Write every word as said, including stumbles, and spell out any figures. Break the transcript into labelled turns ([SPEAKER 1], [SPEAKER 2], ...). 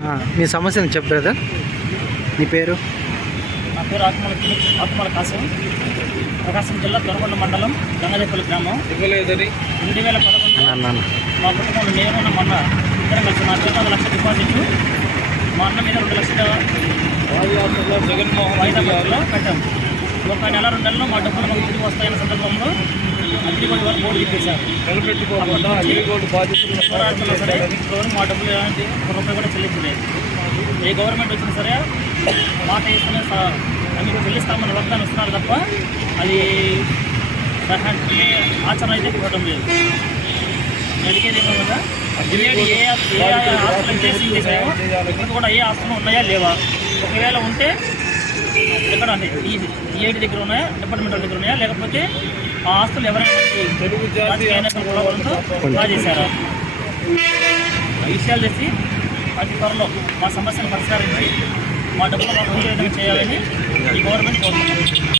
[SPEAKER 1] మీ సమస్యను చెప్పు బ్రదర్. నీ పేరు?
[SPEAKER 2] నా పేరు ఆత్మల ఆత్మల కాసం, ప్రకాశం జిల్లా దొరకొండ మండలం గంగదేపల్లి గ్రామం. రెండు వేల పదకొండు మా కుటుంబంలో నేను మొన్న ఇద్దరం కలిసి నా పేరు ఒక లక్ష డిపాజిట్లు మా అన్న మీద రెండు లక్షల జగన్మోహన్ వాయిదా పద్ధతిలో కట్టాము. ఒక నెల రెండు నెలల్లో మా డబ్బులు మాకు తిరిగి వస్తాయన్న సందర్భంలో అగ్రిగోల్డ్ వాళ్ళు బోర్డు తిప్పేశారు. పోరాడుతున్నా సరే ఇప్పుడు మా డబ్బులు ఎలాంటి ఒక రూపాయి కూడా చెల్లించలేదు. ఏ గవర్నమెంట్ వచ్చినా సరే మాట వేసుకునే మీకు చెల్లిస్తామని వాగ్దానం ఇస్తున్నారు తప్ప అది ఆచరణ అయితే ఇవ్వడం లేదు. అడిగేది ఏమో కదా, ఏ ఏ ఆస్తులు అయితే సీల్ చేశాయో ఇప్పుడు కూడా ఏ ఆస్తులు ఉన్నాయా లేవా, ఒకవేళ ఉంటే ఎక్కడ అంటే ఈ ఈఐడి దగ్గర ఉన్నాయా, డిపార్ట్మెంట్ దగ్గర ఉన్నాయా, లేకపోతే ఆ ఆస్తులు ఎవరైనా బాగా చేశారా, ఈ విషయాలు చేసి అతి త్వరలో మా సమస్యను పరిష్కరించి మా డబ్బులు మాకు విధంగా చేయాలని ఈ గవర్నమెంట్ కోరుతున్నాం.